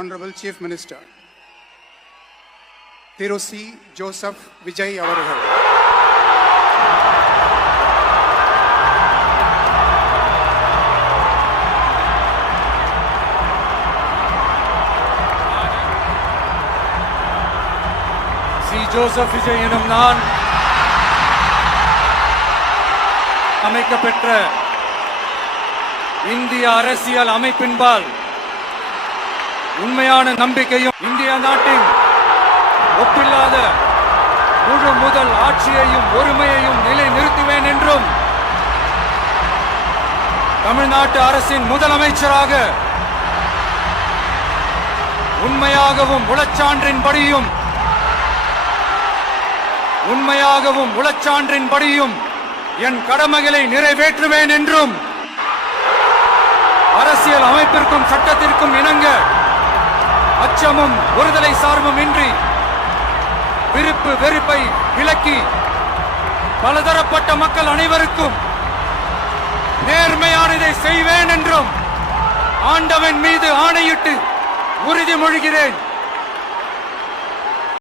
Honorable Chief Minister, Thiru C. Joseph Vijay அவர்கள். C. Joseph Vijay எனும் நான் அமைக்கப்பெற்ற இந்திய அரசியல் அமைப்பின்பால் உண்மையான நம்பிக்கையும் இந்திய நாட்டின் ஒப்பில்லாத முழு முதல் ஆட்சியையும் ஒருமையையும் நிலை நிறுத்துவேன் என்றும் தமிழ்நாட்டு அரசின் முதலமைச்சராக உண்மையாகவும் உளச்சான்றின்படியும் என் கடமைகளை நிறைவேற்றுவேன் என்றும் அரசியல் அமைப்பிற்கும் சட்டத்திற்கும் இணங்க அச்சமும் ஒருதலை சார்பும் இன்றி விருப்பு வெறுப்பை விலக்கி பலதரப்பட்ட மக்கள் அனைவருக்கும் நேர்மையானதை செய்வேன் என்றும் ஆண்டவன் மீது ஆணையிட்டு உறுதிமொழிகிறேன்.